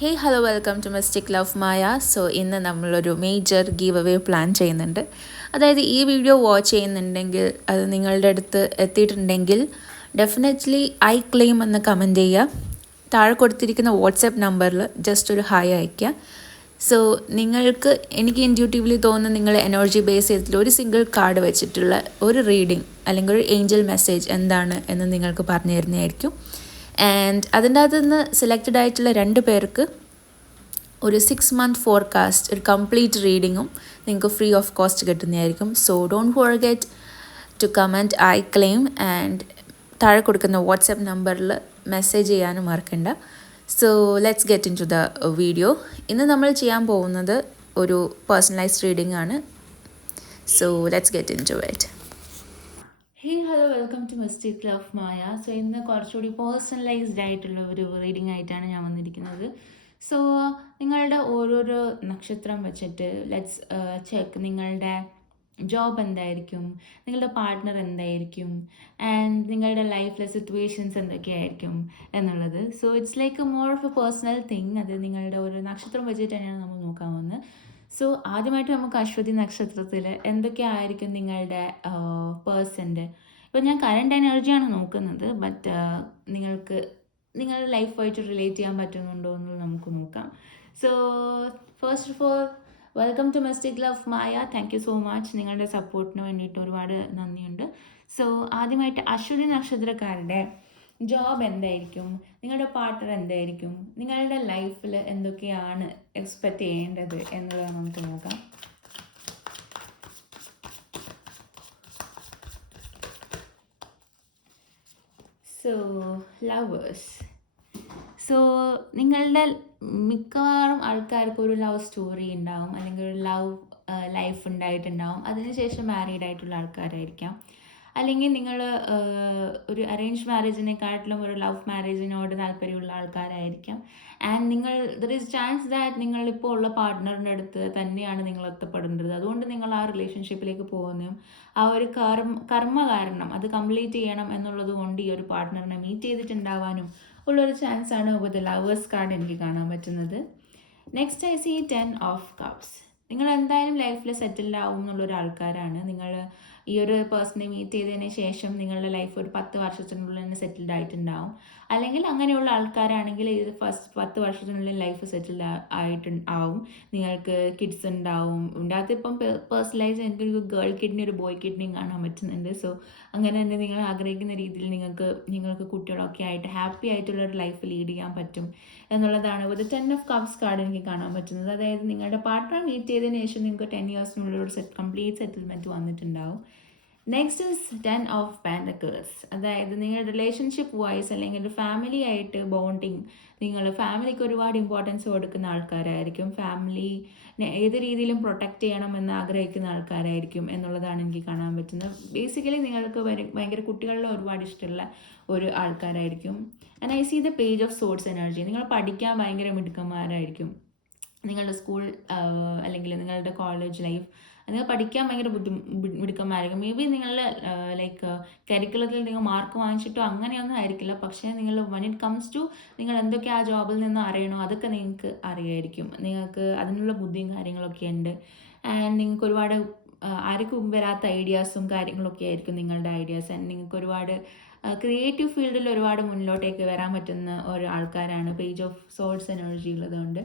Hello welcome to mystic love Maya. So ഇന്ന് നമ്മളൊരു major give away plan ചെയ്യുന്നുണ്ട്. അതായത് ഈ വീഡിയോ വാച്ച് ചെയ്യുന്നുണ്ടെങ്കിൽ അത് നിങ്ങളുടെ അടുത്ത് എത്തിയിട്ടുണ്ടെങ്കിൽ ഡെഫിനറ്റ്ലി ഐ ക്ലെയിം എന്ന് കമൻറ്റ് ചെയ്യുക. താഴെ കൊടുത്തിരിക്കുന്ന വാട്സാപ്പ് നമ്പറിൽ ജസ്റ്റ് ഒരു ഹായ് അയയ്ക്കുക. സോ നിങ്ങൾക്ക് എനിക്ക് ഇൻറ്റ്യൂട്ടീവ്ലി തോന്നുന്ന നിങ്ങൾ എനർജി ബേസ് ചെയ്തിട്ടുള്ള ഒരു സിംഗിൾ കാർഡ് വെച്ചിട്ടുള്ള ഒരു റീഡിങ് അല്ലെങ്കിൽ ഒരു ഏഞ്ചൽ മെസ്സേജ് എന്താണ് എന്ന് നിങ്ങൾക്ക് പറഞ്ഞു തരുന്നതായിരിക്കും. ആൻഡ് അതിൻ്റെ അകത്ത് നിന്ന് സെലക്റ്റഡ് ആയിട്ടുള്ള 2 പേർക്ക് ഒരു 6 month ഫോർകാസ്റ്റ് ഒരു കംപ്ലീറ്റ് റീഡിങ്ങും നിങ്ങൾക്ക് ഫ്രീ ഓഫ് കോസ്റ്റ് കിട്ടുന്നതായിരിക്കും. So don't forget to comment I claim and താഴെ കൊടുക്കുന്ന വാട്സാപ്പ് നമ്പറിൽ മെസ്സേജ് ചെയ്യാനും മറക്കണ്ട. So let's get into the video. ഇന്ന് നമ്മൾ ചെയ്യാൻ പോകുന്നത് ഒരു പേഴ്സണലൈസ്ഡ് റീഡിംഗ് ആണ്. So let's get into it. Hello welcome to mystic love Maya. So ഇന്ന് കുറച്ചുകൂടി പേഴ്സണലൈസ്ഡ് ആയിട്ടുള്ള ഒരു റീഡിംഗ് ആയിട്ടാണ് ഞാൻ വന്നിരിക്കുന്നത്. സോ നിങ്ങളുടെ ഓരോരോ നക്ഷത്രം വെച്ചിട്ട് ലെറ്റ്സ് ചെക്ക് നിങ്ങളുടെ ജോബ് എന്തായിരിക്കും, നിങ്ങളുടെ പാർട്ട്ണർ എന്തായിരിക്കും, ആൻഡ് നിങ്ങളുടെ ലൈഫിലെ സിറ്റുവേഷൻസ് എന്തൊക്കെയായിരിക്കും എന്നുള്ളത്. So it's like A more of A personal thing. അത് നിങ്ങളുടെ ഓരോ നക്ഷത്രം വെച്ചിട്ട് തന്നെയാണ് നമ്മൾ നോക്കാൻ പോകുന്നത്. സോ ആദ്യമായിട്ട് നമുക്ക് അശ്വതി നക്ഷത്രത്തിൽ എന്തൊക്കെയായിരിക്കും നിങ്ങളുടെ പേഴ്സൻ്റെ, ഇപ്പോൾ ഞാൻ കറണ്ട് എനർജിയാണ് നോക്കുന്നത്, ബട്ട് നിങ്ങൾക്ക് നിങ്ങളുടെ ലൈഫായിട്ട് റിലേറ്റ് ചെയ്യാൻ പറ്റുന്നുണ്ടോ എന്ന് നമുക്ക് നോക്കാം. So first of all welcome to mystic love Maya. Thank you so much. നിങ്ങളുടെ സപ്പോർട്ടിന് വേണ്ടിയിട്ട് ഒരുപാട് നന്ദിയുണ്ട്. സോ ആദ്യമായിട്ട് അശ്വതി നക്ഷത്രക്കാരുടെ ജോബ് എന്തായിരിക്കും, നിങ്ങളുടെ പാർട്ട്ണർ എന്തായിരിക്കും, നിങ്ങളുടെ ലൈഫിൽ എന്തൊക്കെയാണ് എക്സ്പെക്റ്റ് ചെയ്യേണ്ടത് എന്നുള്ളത് നമുക്ക് നോക്കാം. So lovers. സോ നിങ്ങളുടെ മിക്കവാറും ആൾക്കാർക്ക് ഒരു ലവ് സ്റ്റോറി ഉണ്ടാവും, അല്ലെങ്കിൽ ഒരു ലവ് ലൈഫ് ഉണ്ടായിട്ടുണ്ടാവും. അതിനുശേഷം മാരീഡ് ആയിട്ടുള്ള ആൾക്കാരായിരിക്കാം, അല്ലെങ്കിൽ നിങ്ങൾ ഒരു അറേഞ്ച് മാരേജിനെക്കാട്ടിലും ഒരു ലവ് മാരേജിനോട് താല്പര്യമുള്ള ആൾക്കാരായിരിക്കാം. ആൻഡ് നിങ്ങൾ ദർ ഈസ് ചാൻസ് ദാറ്റ് നിങ്ങളിപ്പോൾ ഉള്ള പാർട്ട്ണറിൻ്റെ അടുത്ത് തന്നെയാണ് നിങ്ങൾ എത്തപ്പെടേണ്ടത്. അതുകൊണ്ട് നിങ്ങൾ ആ റിലേഷൻഷിപ്പിലേക്ക് പോകുന്നതും ആ ഒരു കർമ്മ കാരണം അത് കംപ്ലീറ്റ് ചെയ്യണം എന്നുള്ളത് കൊണ്ട് ഈ ഒരു പാർട്ട്ണറിനെ മീറ്റ് ചെയ്തിട്ടുണ്ടാവാനും ഉള്ളൊരു ചാൻസാണ് വിത്ത് ലവേഴ്സ് കാർഡ് എനിക്ക് കാണാൻ പറ്റുന്നത്. Next I C 10 of Cups. നിങ്ങൾ എന്തായാലും ലൈഫിൽ സെറ്റിൽഡ് ആവും എന്നുള്ളൊരു ആൾക്കാരാണ്. നിങ്ങൾ ഈ ഒരു പേഴ്സണെ മീറ്റ് ചെയ്തതിന് ശേഷം നിങ്ങളുടെ ലൈഫ് ഒരു 10 വർഷത്തിനുള്ളിൽ തന്നെ സെറ്റിൽഡ് ആയിട്ടുണ്ടാവും. അല്ലെങ്കിൽ അങ്ങനെയുള്ള ആൾക്കാരാണെങ്കിൽ ഇത് ഫസ്റ്റ് 10 വർഷത്തിനുള്ളിൽ ലൈഫ് സെറ്റിൽഡ് ആവും. നിങ്ങൾക്ക് കിഡ്സ് ഉണ്ടാവും. ഇതിനകത്ത് ഇപ്പം പേഴ്സണലൈസ് എനിക്കൊരു ഗേൾ കിഡ്നി ഒരു ബോയ് കിഡ്നിയും കാണാൻ പറ്റുന്നുണ്ട്. സോ അങ്ങനെ തന്നെ നിങ്ങൾ ആഗ്രഹിക്കുന്ന രീതിയിൽ നിങ്ങൾക്ക് കുട്ടികളൊക്കെ ആയിട്ട് ഹാപ്പി ആയിട്ടുള്ളൊരു ലൈഫ് ലീഡ് ചെയ്യാൻ പറ്റും എന്നുള്ളതാണ് ഒരു 10 of Cups കാർഡ് എനിക്ക് കാണാൻ പറ്റുന്നത്. അതായത് നിങ്ങളുടെ പാർട്ട്ണർ മീറ്റ് ചെയ്തതിന് ശേഷം നിങ്ങൾക്ക് 10 yearsനുള്ളിൽ ഒരു കംപ്ലീറ്റ് സെറ്റിൽമെൻറ്റ് വന്നിട്ടുണ്ടാവും. Next is 10 of Pentacles. അതായത് നിങ്ങളുടെ റിലേഷൻഷിപ്പ് വൈസ് അല്ലെങ്കിൽ ഒരു ഫാമിലി ആയിട്ട് ബോണ്ടിങ്, നിങ്ങൾ ഫാമിലിക്ക് ഒരുപാട് ഇമ്പോർട്ടൻസ് കൊടുക്കുന്ന ആൾക്കാരായിരിക്കും. ഫാമിലി ഏത് രീതിയിലും പ്രൊട്ടക്റ്റ് ചെയ്യണമെന്ന് ആഗ്രഹിക്കുന്ന ആൾക്കാരായിരിക്കും എന്നുള്ളതാണ് എനിക്ക് കാണാൻ പറ്റുന്നത്. ബേസിക്കലി നിങ്ങൾക്ക് ഭയങ്കര കുട്ടികളിൽ ഒരുപാട് ഇഷ്ടമുള്ള ഒരു ആൾക്കാരായിരിക്കും. And I C the page of sorts energy. നിങ്ങൾ പഠിക്കാൻ ഭയങ്കര മിടുക്കന്മാരായിരിക്കും. നിങ്ങളുടെ സ്കൂൾ അല്ലെങ്കിൽ നിങ്ങളുടെ കോളേജ് ലൈഫ് നിങ്ങൾ പഠിക്കാൻ ഭയങ്കര മിടുക്കന്മാരായിരിക്കും. മേ ബി നിങ്ങളുടെ ലൈക്ക് കരിക്കുലത്തിൽ നിങ്ങൾ മാർക്ക് വാങ്ങിച്ചിട്ടോ അങ്ങനെയൊന്നും ആയിരിക്കില്ല. പക്ഷേ നിങ്ങൾ വൺ ഇറ്റ് കംസ് ടു നിങ്ങൾ എന്തൊക്കെ ആ ജോബിൽ നിന്ന് അറിയണോ അതൊക്കെ നിങ്ങൾക്ക് അറിയായിരിക്കും. നിങ്ങൾക്ക് അതിനുള്ള ബുദ്ധിയും കാര്യങ്ങളൊക്കെ ഉണ്ട്. ആൻഡ് നിങ്ങൾക്ക് ഒരുപാട് ആർക്കും വരാത്ത ഐഡിയാസും കാര്യങ്ങളൊക്കെ ആയിരിക്കും നിങ്ങളുടെ ഐഡിയാസ്. ആൻഡ് നിങ്ങൾക്ക് ഒരുപാട് ക്രിയേറ്റീവ് ഫീൽഡിൽ ഒരുപാട് മുന്നിലോട്ടേക്ക് വരാൻ പറ്റുന്ന ഒരു ആൾക്കാരാണ് പേജ് ഓഫ് സോർട്സ് എനർജി ഉള്ളതുകൊണ്ട്.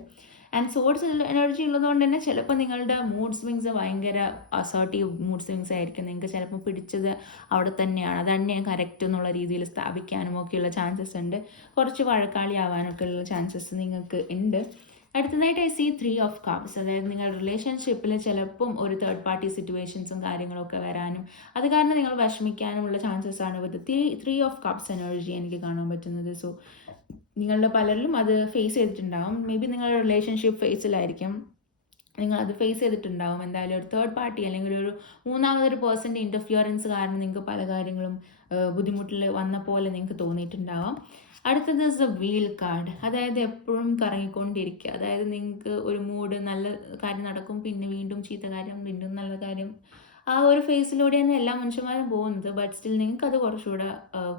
ആൻഡ് സോർട്സ് എനർജി ഉള്ളതുകൊണ്ട് തന്നെ ചിലപ്പോൾ നിങ്ങളുടെ മൂഡ് സ്വിങ്സ് ഭയങ്കര അസേർട്ടീവ് മൂഡ് സ്വിങ്സ് ആയിരിക്കും. നിങ്ങൾക്ക് ചിലപ്പോൾ പിടിച്ചത് അവിടെ തന്നെയാണ്, അത് തന്നെയാണ് കറക്റ്റ് എന്നുള്ള രീതിയിൽ സ്ഥാപിക്കാനും ഒക്കെയുള്ള ചാൻസസ് ഉണ്ട്. കുറച്ച് വഴക്കാളി ആവാനൊക്കെ ഉള്ള ചാൻസസ് നിങ്ങൾക്ക് ഉണ്ട്. അടുത്തതായിട്ട് ഐ സി 3 of Cups. അതായത് നിങ്ങളുടെ റിലേഷൻഷിപ്പിൽ ചിലപ്പം ഒരു തേർഡ് പാർട്ടി സിറ്റുവേഷൻസും കാര്യങ്ങളൊക്കെ വരാനും അത് കാരണം നിങ്ങൾ വിഷമിക്കാനുമുള്ള ചാൻസസ് ആണ് വിത്ത് 3 of Cups എനർജി എനിക്ക് കാണാൻ പറ്റുന്നത്. സോ നിങ്ങളുടെ പലരിലും അത് ഫേസ് ചെയ്തിട്ടുണ്ടാവും. മേ ബി നിങ്ങളുടെ റിലേഷൻഷിപ്പ് ഫേസിലായിരിക്കും, നിങ്ങളത് ഫേസ് ചെയ്തിട്ടുണ്ടാവും. എന്തായാലും ഒരു തേർഡ് പാർട്ടി അല്ലെങ്കിൽ ഒരു മൂന്നാമതൊരു പേഴ്സൻ്റെ ഇൻ്റർഫിയറൻസ് കാരണം നിങ്ങൾക്ക് പല കാര്യങ്ങളും ബുദ്ധിമുട്ടിൽ വന്ന പോലെ നിങ്ങൾക്ക് തോന്നിയിട്ടുണ്ടാവാം. അടുത്തത് ഇസ് എ വീൽ കാർഡ്. അതായത് എപ്പോഴും കറങ്ങിക്കൊണ്ടിരിക്കുക. അതായത് നിങ്ങൾക്ക് ഒരു മൂഡ് നല്ല കാര്യം നടക്കും, പിന്നെ വീണ്ടും ചീത്ത കാര്യം, വീണ്ടും നല്ല കാര്യം, ആ ആ ഒരു ഫേസിലൂടെയാണ് എല്ലാ മനുഷ്യന്മാരും പോകുന്നത്. ബട്ട് സ്റ്റിൽ നിങ്ങൾക്കത് കുറച്ചുകൂടെ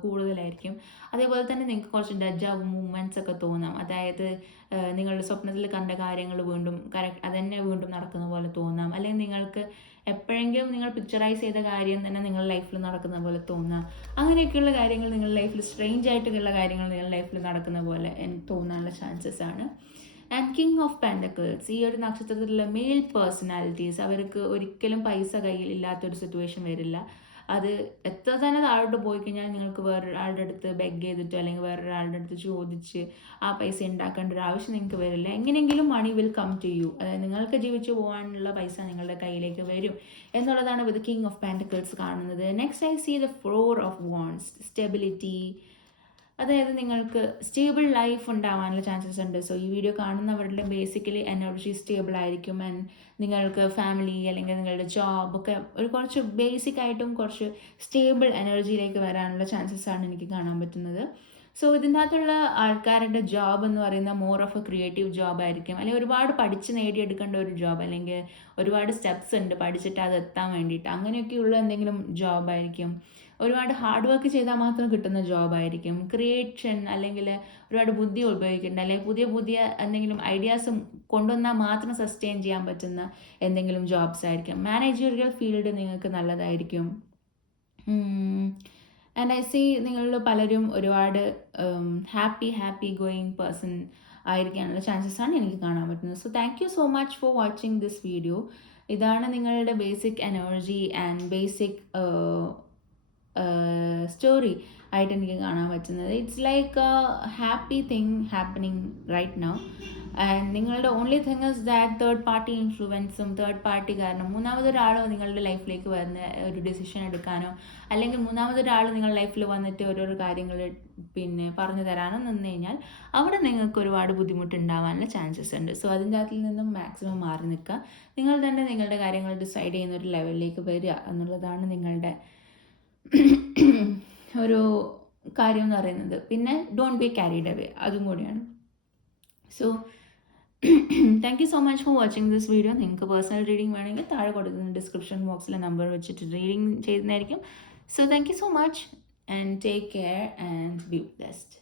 കൂടുതലായിരിക്കും. അതേപോലെ തന്നെ നിങ്ങൾക്ക് കുറച്ച് ഡെജാവ് മൂവ്മെൻറ്റ്സ് ഒക്കെ തോന്നാം. അതായത് നിങ്ങളുടെ സ്വപ്നത്തിൽ കണ്ട കാര്യങ്ങൾ വീണ്ടും അതന്നെ വീണ്ടും നടക്കുന്ന പോലെ തോന്നാം. അല്ലെങ്കിൽ നിങ്ങൾക്ക് എപ്പോഴെങ്കിലും നിങ്ങൾ പിക്ചറൈസ് ചെയ്ത കാര്യം തന്നെ നിങ്ങളുടെ ലൈഫിൽ നടക്കുന്ന പോലെ തോന്നാം. അങ്ങനെയൊക്കെയുള്ള കാര്യങ്ങൾ നിങ്ങളുടെ ലൈഫിൽ സ്ട്രേഞ്ച് ആയിട്ടുള്ള കാര്യങ്ങൾ നിങ്ങളുടെ ലൈഫിൽ നടക്കുന്ന പോലെ തോന്നാനുള്ള ചാൻസസ് ആണ്. ആൻഡ് കിങ് ഓഫ് പെൻഡക്കിൾസ്, ഈ ഒരു നക്ഷത്രത്തിലുള്ള മെയിൽ പേഴ്സണാലിറ്റീസ്, അവർക്ക് ഒരിക്കലും പൈസ കയ്യിൽ ഇല്ലാത്തൊരു സിറ്റുവേഷൻ വരില്ല. അത് എത്ര തന്നെ താഴോട്ട് പോയി കഴിഞ്ഞാൽ നിങ്ങൾക്ക് വേറൊരാളുടെ അടുത്ത് ബെഗ് ചെയ്തിട്ടോ അല്ലെങ്കിൽ വേറൊരാളുടെ അടുത്ത് ചോദിച്ച് ആ പൈസ ഉണ്ടാക്കേണ്ട ഒരു ആവശ്യം നിങ്ങൾക്ക് വരില്ല. എങ്ങനെയെങ്കിലും money will come to you. അതായത് നിങ്ങൾക്ക് ജീവിച്ചു പോകാനുള്ള പൈസ നിങ്ങളുടെ കയ്യിലേക്ക് വരും എന്നുള്ളതാണ് വിത്ത് കിങ് ഓഫ് പെൻഡക്കിൾസ് കാണുന്നത്. Next I see the 4 of wands, stability. അതായത് നിങ്ങൾക്ക് സ്റ്റേബിൾ ലൈഫ് ഉണ്ടാവാനുള്ള ചാൻസസ് ഉണ്ട്. സോ ഈ വീഡിയോ കാണുന്നവരുടെ ബേസിക്കലി എനർജി സ്റ്റേബിൾ ആയിരിക്കും. ആൻഡ് നിങ്ങൾക്ക് ഫാമിലി അല്ലെങ്കിൽ നിങ്ങളുടെ ജോബ് ഒക്കെ ഒരു കുറച്ച് ബേസിക് ആയിട്ടും കുറച്ച് സ്റ്റേബിൾ എനർജിയിലേക്ക് വരാനുള്ള ചാൻസസ് ആണ് എനിക്ക് കാണാൻ പറ്റുന്നത്. സോ ഇതിൻ്റെ അകത്തുള്ള ആൾക്കാരുടെ ജോബ് എന്ന് പറയുന്ന more of A creative job ആയിരിക്കും, അല്ലെങ്കിൽ ഒരുപാട് പഠിച്ച് നേടിയെടുക്കേണ്ട ഒരു ജോബ്, അല്ലെങ്കിൽ ഒരുപാട് സ്റ്റെപ്സ് ഉണ്ട് പഠിച്ചിട്ട് അത് എത്താൻ വേണ്ടിയിട്ട്, അങ്ങനെയൊക്കെയുള്ള എന്തെങ്കിലും ജോബായിരിക്കും. ഒരുപാട് ഹാർഡ് വർക്ക് ചെയ്താൽ മാത്രം കിട്ടുന്ന ജോബായിരിക്കും. ക്രിയേഷൻ അല്ലെങ്കിൽ ഒരുപാട് ബുദ്ധി ഉപയോഗിക്കേണ്ട അല്ലെങ്കിൽ പുതിയ പുതിയ എന്തെങ്കിലും ഐഡിയാസ് കൊണ്ടുവന്നാൽ മാത്രം സസ്റ്റെയിൻ ചെയ്യാൻ പറ്റുന്ന എന്തെങ്കിലും ജോബ്സ് ആയിരിക്കും. മാനേജറിയൽ ഫീൽഡ് നിങ്ങൾക്ക് നല്ലതായിരിക്കും. ആൻഡ് ഐ സീ നിങ്ങളിൽ പലരും ഒരുപാട് ഹാപ്പി ഗോയിങ് പേഴ്സൺ ആയിരിക്കാനുള്ള ചാൻസസ് ആണ് എനിക്ക് കാണാൻ പറ്റുന്നത്. So thank you so much for watching this video. ഇതാണ് നിങ്ങളുടെ basic energy and basic story ആയിട്ട് എനിക്ക് കാണാൻ പറ്റുന്നത്. It's like a happy thing happening right now. And നിങ്ങളുടെ only thing is that third party ഇൻഫ്ലുവൻസും മൂന്നാമതൊരാളോ നിങ്ങളുടെ ലൈഫിലേക്ക് വരുന്ന ഒരു ഡിസിഷൻ എടുക്കാനോ അല്ലെങ്കിൽ മൂന്നാമതൊരാൾ നിങ്ങളുടെ ലൈഫിൽ വന്നിട്ട് ഓരോരോ കാര്യങ്ങൾ പറഞ്ഞു തരാനോ നിന്ന് കഴിഞ്ഞാൽ അവിടെ നിങ്ങൾക്ക് ഒരുപാട് ബുദ്ധിമുട്ടുണ്ടാവാനുള്ള ചാൻസസ് ഉണ്ട്. സോ അതിൻ്റെ അകത്തിൽ നിന്നും മാക്സിമം മാറി നിൽക്കുക. നിങ്ങൾ തന്നെ നിങ്ങളുടെ കാര്യങ്ങൾ ഡിസൈഡ് ചെയ്യുന്ന ഒരു ലെവലിലേക്ക് വരിക എന്നുള്ളതാണ് നിങ്ങളുടെ ഒരു കാര്യം എന്ന് പറയുന്നത്. പിന്നെ ഡോണ്ട് ബി ക്യാരിഡ് അവേ, അതും കൂടിയാണ്. So thank you so much for watching this video. നിങ്ങൾക്ക് പേഴ്സണൽ റീഡിംഗ് വേണമെങ്കിൽ താഴെ കൊടുക്കുന്ന ഡിസ്ക്രിപ്ഷൻ ബോക്സിലെ നമ്പർ വെച്ചിട്ട് റീഡിംഗ് ചെയ്യുന്നതായിരിക്കും. So thank you so much and take care and B blessed.